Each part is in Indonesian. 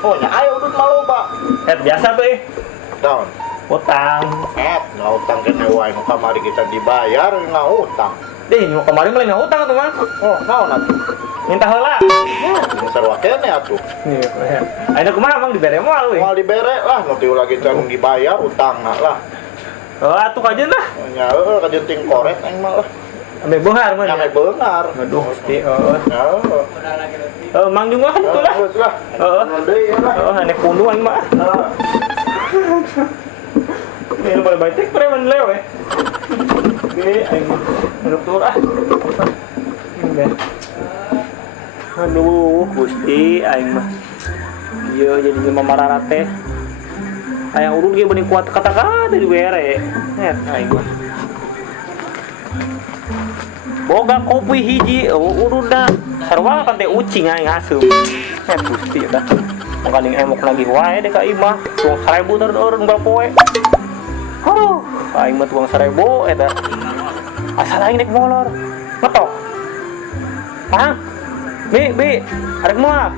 Oh nya ayo udut malu pak. Biasa tuh Daun. utang. Nggak utang kena wae nu kamari kita dibayar nggak utang. Deh, mau kemarin malah nggak utang tuh Mang. Oh naon atuh? Minta heula. Ini sarua kene atuh. Iya. Ayeuna kumaha Mang dibere moal we. Moal dibere lah nu tiu lagi can dibayar utangna lah. Oh, atuh kajeun lah. Nya kajenting koret aing mah lah. Ame beungar mah. Nya beungar. Aduh, Gusti. Oh. Mang Junglah itu lah. Terus lah. Heeh. Deui lah. Oh, ane kundu aing mah. Ini lu balik preman leo ya. Oke, aing hidup tur ah. Udah. Aduh, Gusti aing mah. Ieu jadi jelema marara teh. Aya urut ge bening kuat kata-kata di bere. Aing mah. Boga kopi hiji, urutna sarua kan teh ucing aing asup. Gusti dah. Makaning emok lagi wae deh ka imah. Tuang 1000 tar eureun unggal poe. Aduh, aing mah tuang 1000 eta. Asal aing naik molor. Ngetok. Hah? Bi, arek moal.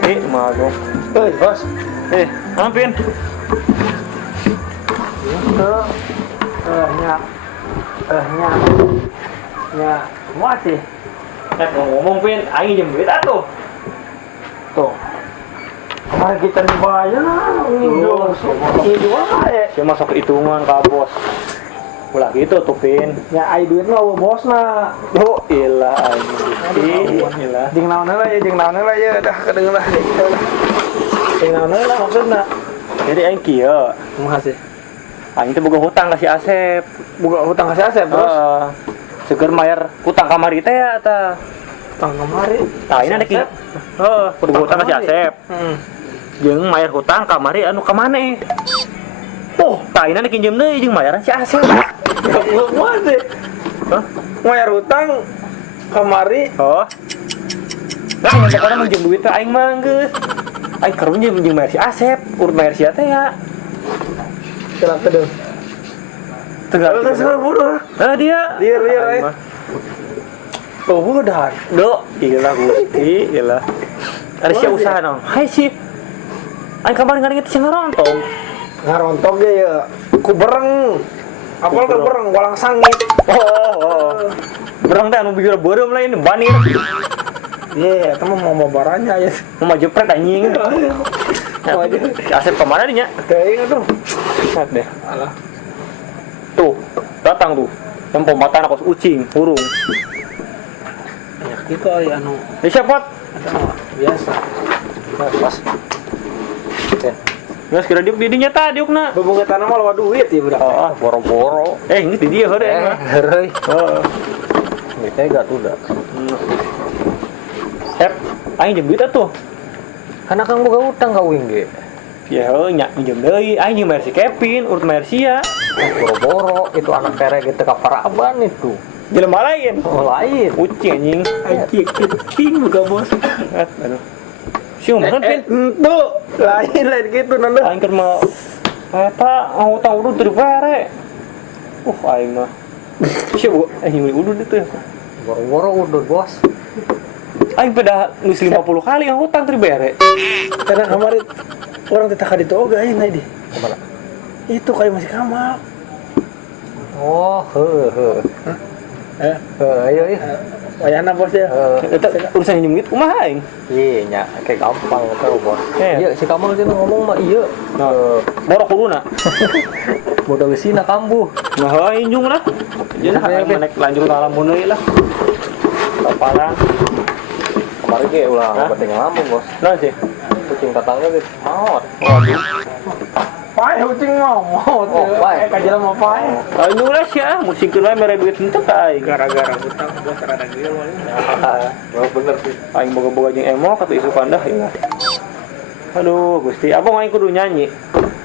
Bi, moal dong. Euy, Bos. Ngampin. Nya, masih. Ngomong pin, aing jem duit atuh. Tuh. Kemarin kita dibayar, ini dong. Ini dua ya. Saya masuk hitungan ke bos. Ulah gitu tuh pin. Ya ai duit mah bosna. Oh ilah anjing. Ilah. Jeung naon heula ya dah kedengeun lah. Jeung naon heula maksudna. Jadi aing kieu. Kumaha sih? Aing teh boga hutang ka si Asep. Boga hutang ka si Asep terus. Seger mayar hutang kamari teh ya tah. Hutang kamari. Tah ini ada ki. Heeh, kudu hutang ka si Asep. Heeh. Jeung mayar hutang kamari anu ka maneh. Oh, tah ini kinjem deui jeung mayaran si Asep. Kumaha sih? Hah? Bayar hutang kamari. Oh. Nah, yang pokoknya minjem duit teh aing mah geus. Aing karunya minjem mayar si Asep, urut mayar si teh ya. Kelak kedeu. Tegal. Bodoh. Nah dia. Liar. Oh, bodoh. Do, iyalah Gusti, iyalah. Ada si usaha naon? Hai sih. Aing kemarin ngaringet si ngarontong. Ngarontok ge ya. Ku bereng. Apal ke bereng walang sangit. Oh. Berang teh anu bieur beureum lain banir. Ye, eta mah mau baranya ya. Mau jepret anjing. Asep kemana nya? Teuing atuh. Lihat deh. Alah. Tuh, datang tuh. Yang pembatana kos ucing, burung. Ya gitu ai anu. Siapa? Eta mah biasa. Pas. Oke. Ya sekira diuk di dinya tah diukna. Boboga tanah mah loba duit ya budak. Oh, boro-boro. Ini di dia heureuy. Heureuy. Heeh. Ini tega tuh dah. Aing jeung duit atuh. Karena kang boga utang kawin ge. Ya heuh nya minjem deui. Aing jeung bayar si Kevin, urut bayar sia. Boro-boro itu anak kere gitu kaparaban itu. Jelema lain. Oh lain. Ucing anjing. Anjing buka bos. Aduh. Siung bener pin. Tuh, lain gitu nanda. Aing keur mah eta utang urut teu dibere. Aing mah. Sieu bu, aing udud itu ya. Boro-boro udud bos. Aing pada geus 50 kali ngahutang teu dibere. Karena kemarin orang teteh ka ditu oge ayeuna di. Kemana? Itu kayak masih Kamal. Oh, heuh. Ayo. Wayahna bos ya. Eta urusan njem gitu kumaha aing? Iya nya kayak gampang eta bos. Eh. Iya si Kamal teh ngomong mah iya. Borok kuluna. Bodoh geusina kambuh. Nah, injung lah. Jadi aing naik lanjut ke alam deui lah. Kapalan. Kemarin ge ulah penting ngalamun bos. Nah sih. Kucing tetangga ge maot. Pae kucing ngomot. Pae. Kajela mah pae. Injung lah sih musik keur mere duit henteu ka aing. Gara-gara hutang bos rada geul wae. Oh bener sih. Aing boga-boga jeung emo kata isu kandah ya. Aduh, Gusti, abang aing kudu nyanyi.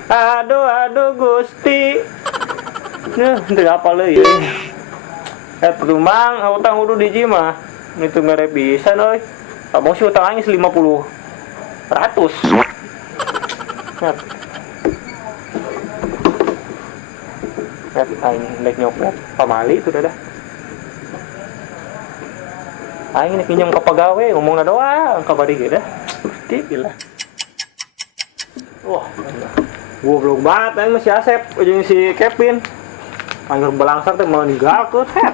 Aduh Gusti. Nah, teu apal deui. Pertumang utang kudu di mah. Itu mere bisa euy. Abang sih utang aing 50. 100. Nah. Aing naik nyopet pamali itu dah. Aing nek pinjam ka pagawe ngomongna doang ka bari ge dah. Tip lah. Wah, goblok banget aing masih Asep jeung si Kevin. Anjir belangsak teh mau ninggalkeun het.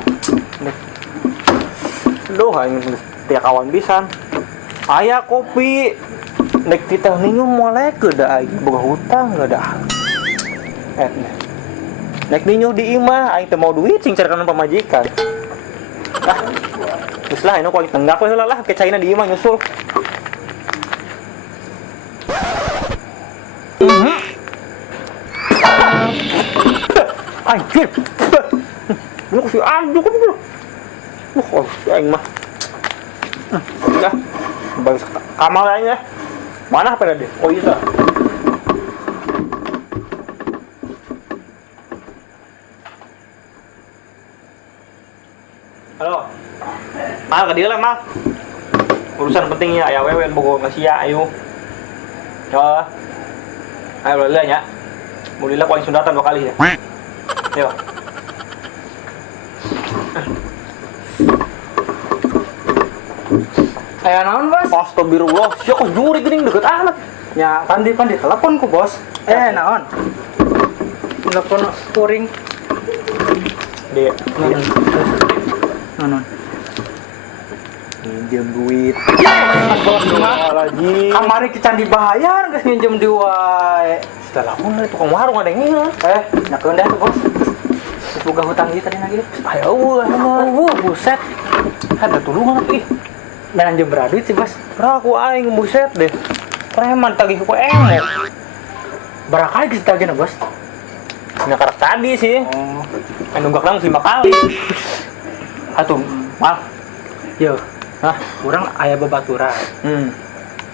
Duh aing tiap kawan pisan. Aya kopi. Nek kita ningung molek da aing boga hutang enggak ada. Nek ninyu di imah aing teh mau duit sing carekan pamajikan. Ah. Geus lah anu kuali tenggak we heula lah ke caina di imah nyusul. Anjir. Lu si anjir kan lu. Wah, aing mah. Udah. Bagus kamal aing ya. Mana HP dia? Oh iya. Halo. Mal ke dia lah, Mal. Urusan pentingnya aya wewe bogo ngasih ya ayo. Yo. Ayo lah nya. Mulila paling sundatan 2 kali ya. Yo. Aya naon, Bos? Astagfirullah, sia kok juri geuning deket amat. Ya, kan di telepon ku, Bos. Naon? Telepon kuring. Dek, Naon? minjem duit. Bos mah Lagi. kamari kita dibayar geus nginjem di wae. Setelah aku tukang warung ada yang ngilang. Nyakeun dah tuh, Bos. Terus boga hutang ieu tadi lagi. Ayo, buset. Ada tulungan ih. Dan anjem berapa duit sih, Bos? Raku aing buset deh. Preman tagih ku emek. Berapa kali kita tagih, Bos? Nyakarak tadi sih. Oh. Nunggak lang 5 kali. Atuh, mal. Yo. Hah, kurang aya babaturan.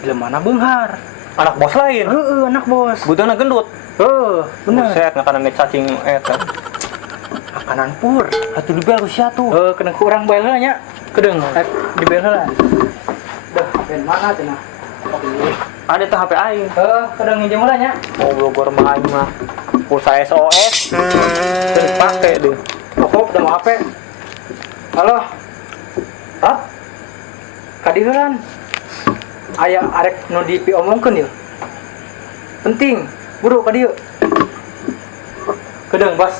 Jelema beunghar. Anak bos lain. Anak bos. Butuhna gendut. Bener. Buset, ngakanan cacing eta. Makanan pur. Atuh dibel ku sia tuh. Kena kurang bae heula nya. Kedeung. Dibel heula. Dah, HP mana cenah? Ada tuh HP aing. Kedeung nginjem heula nya. Oh, blogor mah aing mah. Pulsa SOS. Terus pake deh. Pokok udah mau HP. Halo. Hah? Kadieuran. Aya arek nu diomongkeun ieu. Penting. Buru ka dieu. Kedeung, Bos.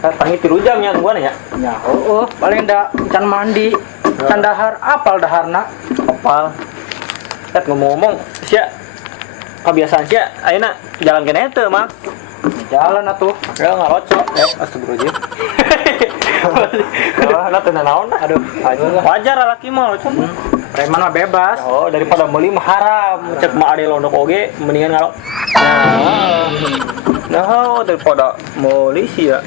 Tangi 3 jam nya gua nya. Ya, paling da can mandi, can dahar, apal daharna. Apal. Tet ngomong-ngomong, sia kebiasaan sia ayeuna jalan kene teu mah. Jalan atuh. Ya ngarocok. Astagfirullah. Lah teu naon dah. Aduh, wajar laki mah locok. preman mah bebas. Oh, daripada meuli mah haram. Cek mah ade londok oge mendingan ngalo. Nah, daripada meuli sih ya.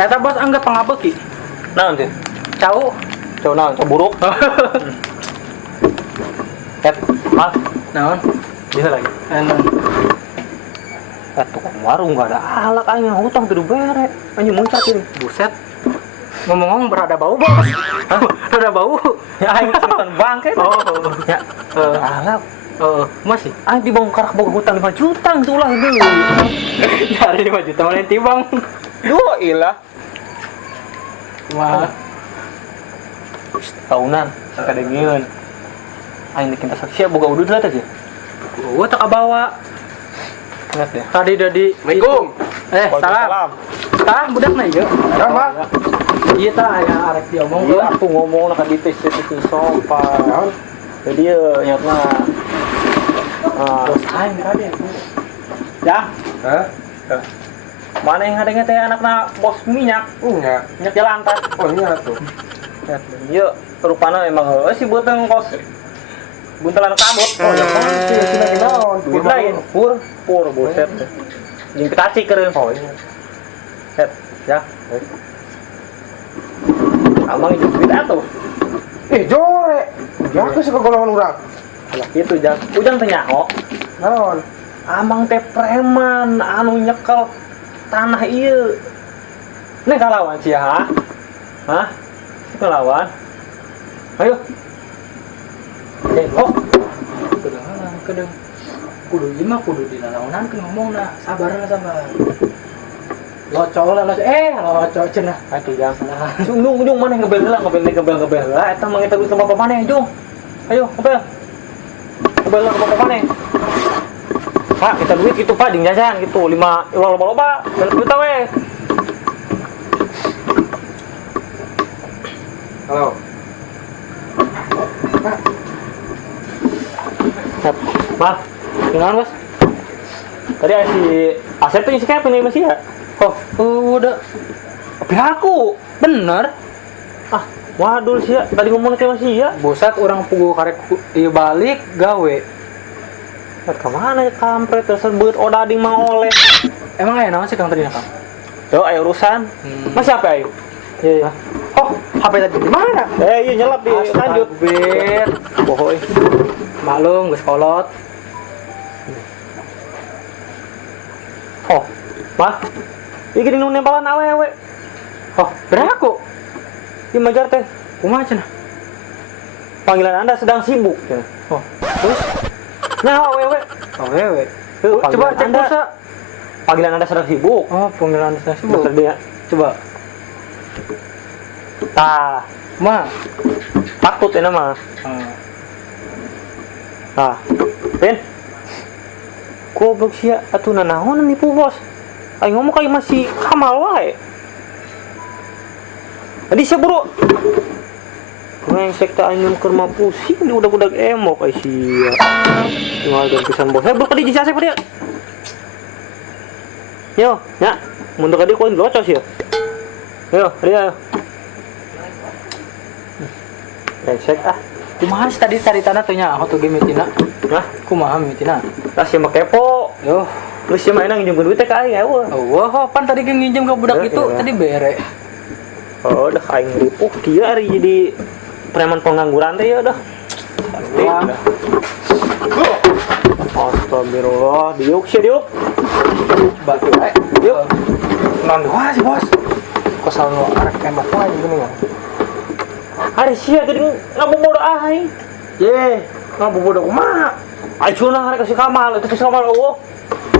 Eta bos anggap pangabeki. Naon teh? Cau. Cau naon? Cau buruk. Mal. Naon? Bisa lagi. Enak. Tukang warung gak ada alak aing hutang teu bere. Anjing muncak ini. Buset. Ngomong-ngomong berada bau bos. Hah? Ada bau. Ya aing simpen bangke. Ya. Alak. Masih. Aing dibongkar boga hutang 5 juta tuh lah deui. Dari 5 juta mana tibang. Duh ilah. Mah Tahunan sakadengieun. Aing kita saksi boga udud lah teh. gua tak bawa. Ingat deh. Tadi dadi. Assalamualaikum. Salam. Salam budakna ieu. Kenapa? Ieu tah aya arek diomong. Iya, aku ngomong lah di tes sopan. Jadi nyatna Bos aing tadi. ya, Hah? mana yang ngadengnya teh anakna bos minyak, Enggak. minyak jalantan. Oh, iya tuh. Iya, rupana emang heueuh sih beuteng kos. Buntelan kabut. Oh, ya kan sih sih naon. Duit lain, pur buset. Jeung pitaci keureun. Oh, iya. Set, ya. Amang itu duit atuh. Jore. Ya ke sih golongan urang. Lah kitu jang. Ujang teh nyaho. Naon? Amang teh preman anu nyekel tanah ieu. Nih kalawan cia ha? Hah? Kalawan. Ayo. Kedeng. Kudu ieu mah kudu dilalaunankeun ngomongna. Sabar. Loco cenah. Atuh jang. Ujung mana ngebel heula eta mah kita bisa apa maneh jung. Ayo, ngebel. Ngebel ke apa maneh. Pak, kita duit gitu Pak, jeung jajan gitu, 5 loba-loba, 5 juta weh. Halo. Mas, gimana Mas? Tadi si Asep tuh si Kevin ini masih ya? Oh, udah. Pihak aku. Bener. Ah, waduh sih ya. Tadi ngomong kayak masih ya. Bosat orang pugu karek ieu balik gawe. Kemana ya kampret tersebut odading mau oleh. Emang aya naon sih Kang tadi Kang? Yo, ayo urusan. Masih apa ayo? Iya, iya. Oh, HP tadi di mana? Iya nyelap di lanjut. Bet. Bohoi. Maklum geus kolot. Oh, mah. Iki gini nembalan awewe. Oh, beraku. Di majar teh. Kumaha cenah? Panggilan Anda sedang sibuk. Ya. Oh, terus Nah, awewe. awewe. Tuh, Coba cek Anda. pulsa. Panggilan Anda sedang sibuk. Oh, panggilan saya sibuk. Dokter dia. Coba. Tah, Ma. takut ini mah. Nah, Pin. Goblok sia atuh nanaon nipu bos. Aing ngomong kayak masih kamal wae. Tadi saya buru. Brengsek teh aing keur mah pusing di udah-udah emok ai sia. Tinggal dan pisan bos. Saya buru ka di jasa dia. Yo, nya. Mun teu ka di koin locos ya. Yo, dia. Brengsek ah. Kumaha sih tadi tanah teh nya hotu game mitina? Nah, Kumaha mitina? tas yang kepo. Yo. Terus yang mana nginjem duit teh ka aing eueuh. Oh, pan tadi ge nginjem ke budak itu Iya. tadi bere. Oh, dah aing ripuh kieu ari jadi preman pengangguran teh ya dah. Wah. Astagfirullah, diuk sih diuk. Batu wae. Diuk. Non wah sih, Bos. Kosal nu arek emok wae gini ya. Hari sia jadi ngabobodo aing. Ye, ngabobodo kumaha? Aing cenah hari kasih Kamal, itu kasih Kamal eueuh.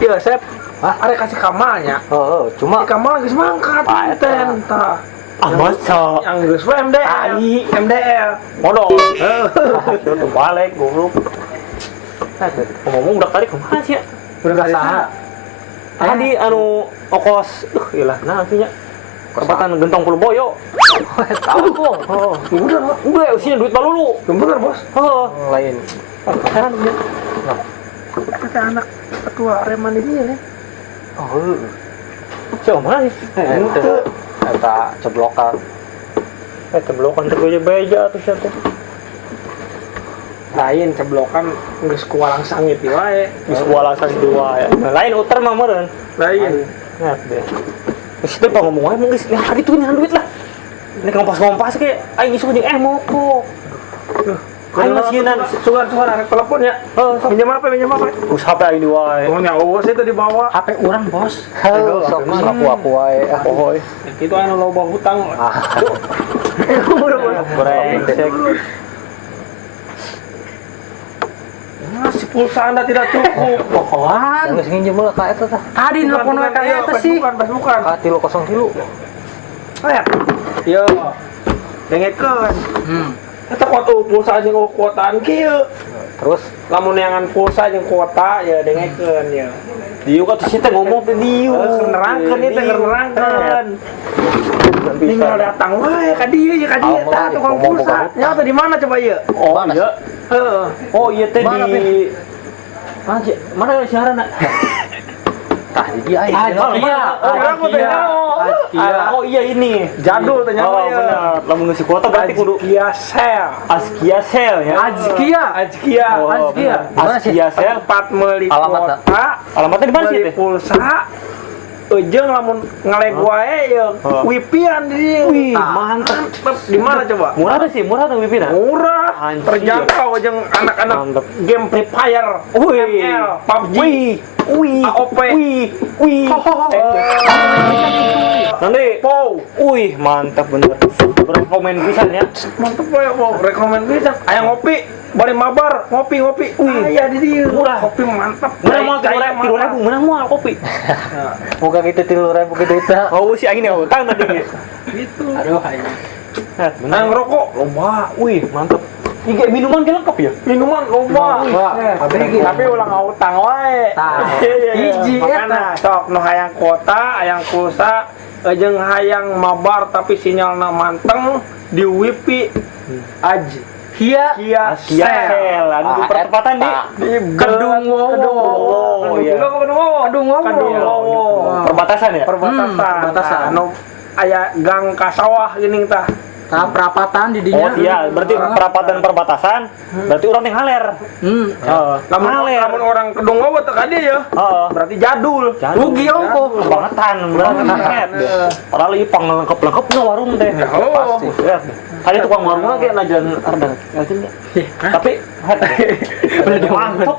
Iya, Sep. Hah, arek kasih kamalnya. Heeh, cuma Si Kamal geus mangkat Pak, eta. ten tah. ah masa Yang geus we MDL. Tai. MDL. modal. Itu balik goblok. Ngomong udah tadi kemana sih ya? Udah saha? Tadi anu okos, iyalah nah artinya tempatan gentong puluh boyo. Tahu kok. Oh, udah usianya duit balulu. Bener, Bos. Oh, Lain. heran dia. Kata anak ketua Arema di dia ya. Oh, siapa mana sih? Itu eta ceblokan. Ceblokan tuh gue beja tuh siapa? Lain ceblokan geus kualang sangit ieu wae. Bisa walasan dua ya. Lain uter mah meureun. Lain. Nah, deh. Terus itu apa ngomong aja, guys, ya hari itu nyahan duit lah. Ini ngompas-ngompas kayak, aing isu jeung emoko. Aing masienan Sugan arek telepon ya. Minjem apa? us HP aing di wae. Oh nya eueuh itu dibawa. HP urang, Bos. Heuh, sok aku wae. Pohoy. Itu anu loba hutang. Brengsek. Si pulsa Anda tidak cukup. Pohoan. Geus nginjem heula ka eta tah. Tadi nelpon wae ka eta sih. Bukan. Ka 303. Aya. Yo. Dengekeun. Eta kuota pulsa jeung kuotaan kieu. Terus Lamun neangan pulsa jeung kuota ya dengekeun ya. Diu ka teh ngomong teh diu. Nerangkeun ieu teh nerangkeun. Tinggal datang wae ka dieu ya ka dieu tah tukang pulsa. Nya teh di mana coba ieu? Oh iya. Heeh. Oh iya teh Mana, di mana siaran? tah di dia aya. Oh iya ini. Jadul teh nya Oh ya. benar. Lamun ngisi kuota berarti kudu Azkia Sel. Azkia Sel ya. Azkia. Oh, Azkia Sel. Tempat meuli Alamatna. kuota, Alamatnya di mana sih meuli teh? pulsa. Jeung lamun ngalek wae ya wipian di dieu. Wih, Tah, mantep. Di mana coba? Murah tuh sih, murah tuh Wipina. Murah, Anjir. terjangkau jeung anak-anak Mantep. game Free Fire, ML, PUBG, Wih, AOP. wih. Nanti, Pow. wih, mantap bener. Rekomen pisan ya. Mantep wae, Pow. Rekomen pisan. Aya ngopi, bari mabar, ngopi. Aya di dieu. Murah. Kopi mantap. Menang mau Cai- 3.000, menang mau kopi. Muka gitu 3.000 gitu tah. Oh, si aing nih utang tadi. Gitu. Aduh, aing. Nah, ngerokok loba. Wih, mantap. Ini minuman ge lengkap ya? Minuman loba. Tapi ulah ngautang wae. Hiji eta sok nu hayang kuota, hayang pulsa, jeung hayang mabar tapi sinyalna manteng di wifi aja. Kia Sel, anu pertempatan di Kedung Wowo. Kedung Wowo. Perbatasan ya? Perbatasan. Anu aya gang ka sawah geuning tah. Tah perapatan di dinya. Oh iya, berarti perapatan perbatasan. Berarti orang yang haler. Lamun orang Kedung Wowo teh ka dieu ya. Berarti jadul. Rugi ongko kebangetan banget. Padahal ipang lengkap-lengkapna warung teh. Pasti. Tadi tukang warung lagi najan ardang. Tapi mantep.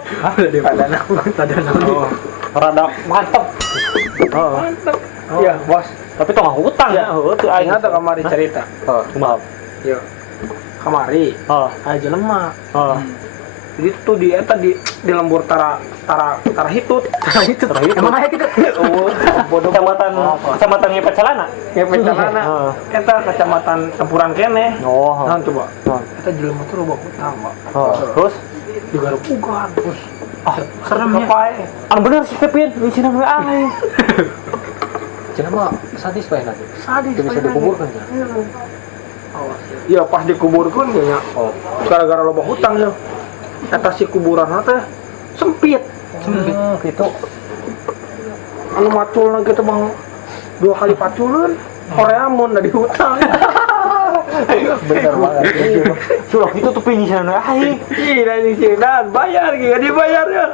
Rada mantep. Mantep. Iya, Bos. Tapi tong hutang ya, tuh aing Ingat kamari cerita. Maaf. Yo. Kamari. Aja lemah. Jadi tuh di eta di lembur tara hitut. Emang aya kitu? Kecamatan Ngepecalana. Ya pencanana. Eta kecamatan Tempuran kene. Oh. Nah coba. Eta jelema teh loba hutang, Pak. Terus Juga rupugan, Bos. serem ya. Kapae. Anu bener sih Kevin, ngisi nama aing. Cina mah sadis bae nanti. Sadis. Itu bisa dikuburkan kan? Iya pas dikuburkan ya. Gara-gara loba hutang ya. Eta si kuburan teh sempit. Gitu. Anu maculna gitu Bang. 2 kali paculeun. Korea mun da di hutang. Bener banget. Sudah itu tuh pinisan aing. Gila ini sih dan bayar gak dibayar ya.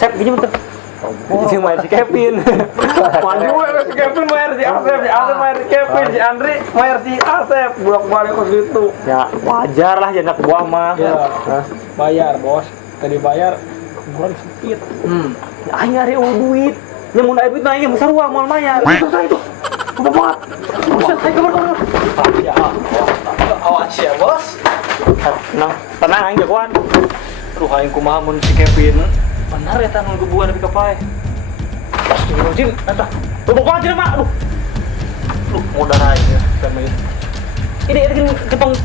Sep gini bentar. Ini main si Kevin. Maju si Kevin bayar si Asep, si Asep bayar si Kevin, si Andri bayar si Asep, bolak-balik ke situ. Ya wajar lah anak buah mah. Ya, bayar Bos. Tadi bayar kuburan sempit. Aing nyari duit. Nya mun aya duit mah aing besar uang moal mayar. Itu. Apa banget? Buset, aing keluar. Awas ya, Bos. Tenang aing jagoan. Aduh aing kumaha mun si Kevin. Benar eta nu gebuan tapi kapae. Jin, eta. Tuh banget mak. Aduh. Lu modal aing ya sama ini. Ini ketong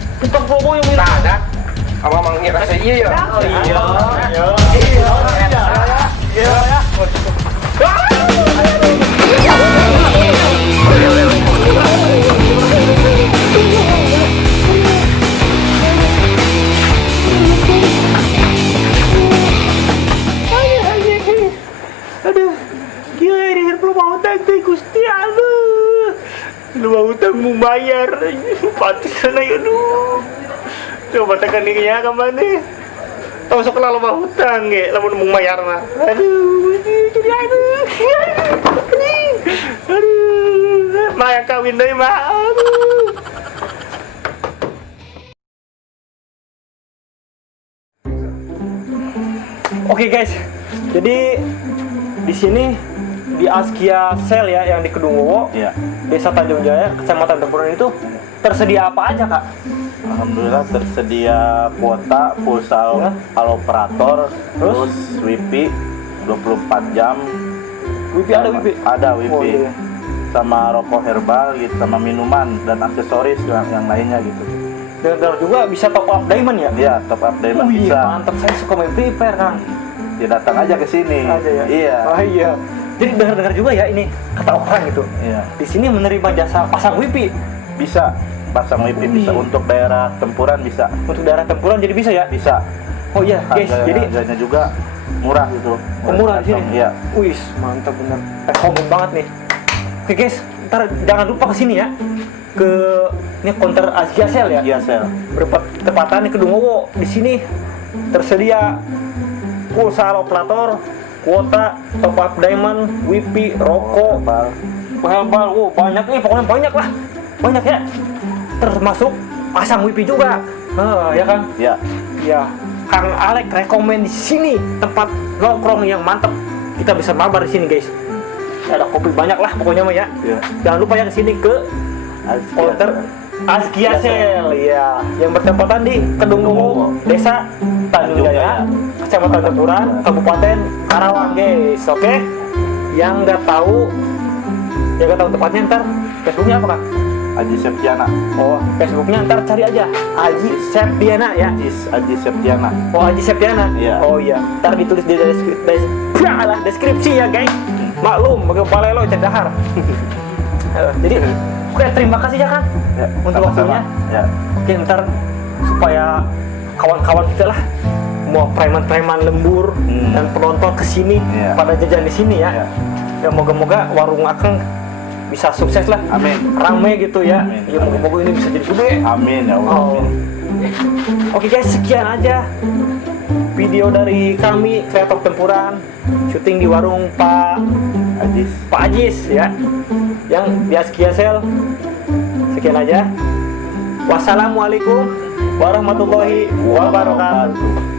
promo yang minta ada. Apa mang ngira saya iya ya? Iya. Aduh, gila ini rumah hutang teh Gusti aduh. Rumah hutang mau bayar, patisan aja aduh. Coba tekan ininya ke mana? Tahu sekolah rumah hutang ya, lamun mau bayar mah. Aduh, jadi aduh. Maya kawin deui mah. Aduh. Oke guys, jadi di sini di Askia Sel ya yang di Kedung Wowo, Desa Tanjung Jaya, Kecamatan Tempuran itu tersedia apa aja kak? Alhamdulillah tersedia kuota, pulsa operator, terus wifi 24 jam. Wifi ada wifi? Ada wifi. Oh, iya. Sama rokok herbal gitu, sama minuman dan aksesoris yang lainnya gitu. Dan juga bisa top up diamond ya? Iya, top up diamond Iya, bisa. mantap, saya suka main Free Fire kan. Ya datang aja ke sini. Aja ya? Iya. Oh iya. Jadi dengar-dengar juga ya ini kata orang gitu. Iya. Di sini menerima jasa pasang wifi. Bisa pasang wifi, bisa untuk daerah Tempuran bisa. Untuk daerah Tempuran jadi bisa ya? Bisa. Oh iya, guys. Jadi harganya juga murah gitu. murah di sini. Iya. Wih, mantap bener. Rekomend banget nih. Oke guys, ntar jangan lupa kesini ya. Ke ini counter Askia Sel ya. Iya, Sel. Bertepatan di Kedung Wowo. Di sini tersedia pulsa operator, kuota, top up diamond, wifi, rokok, herbal, banyak nih, pokoknya banyak lah, banyak ya. Termasuk pasang wifi juga, ya kan? Iya. Ya, Kang Alek rekomend di sini tempat nongkrong yang mantep. Kita bisa mabar di sini guys. Ada kopi banyak lah pokoknya mah ya. Iya. Jangan lupa yang sini ke counter Askia Sel, ya, yang bertepatan di Kedung Wowo, Desa Tanjung Jaya, Kecamatan Tempuran, Kabupaten Karawang, guys. Oke? Yang nggak tahu tempatnya ntar Facebooknya apa kak? Aji Septiana. Oh, Facebooknya ntar cari aja Aji Septiana ya. Aji Septiana. Oh, Aji Septiana. Iya. Oh iya. Ntar ditulis di deskripsi ya, guys. Maklum, bagi kepala lo cedahar. Jadi, oke, terima kasih ya kan Ya, untuk sama-sama. waktunya. Ya. Oke, ntar supaya kawan-kawan kita lah, mau preman-preman lembur dan penonton kesini Iya. pada jajan di sini ya. Iya. Ya moga-moga warung Akeng bisa sukses lah. Amin. Rame gitu ya. Amin. Ya moga-moga ini bisa jadi gede. Amin ya Allah. Oh. Oke guys, sekian aja video dari kami kreator tempuran syuting di warung Pak Ajis ya, yang di Askiasel. Sekian aja. Wassalamualaikum warahmatullahi wabarakatuh.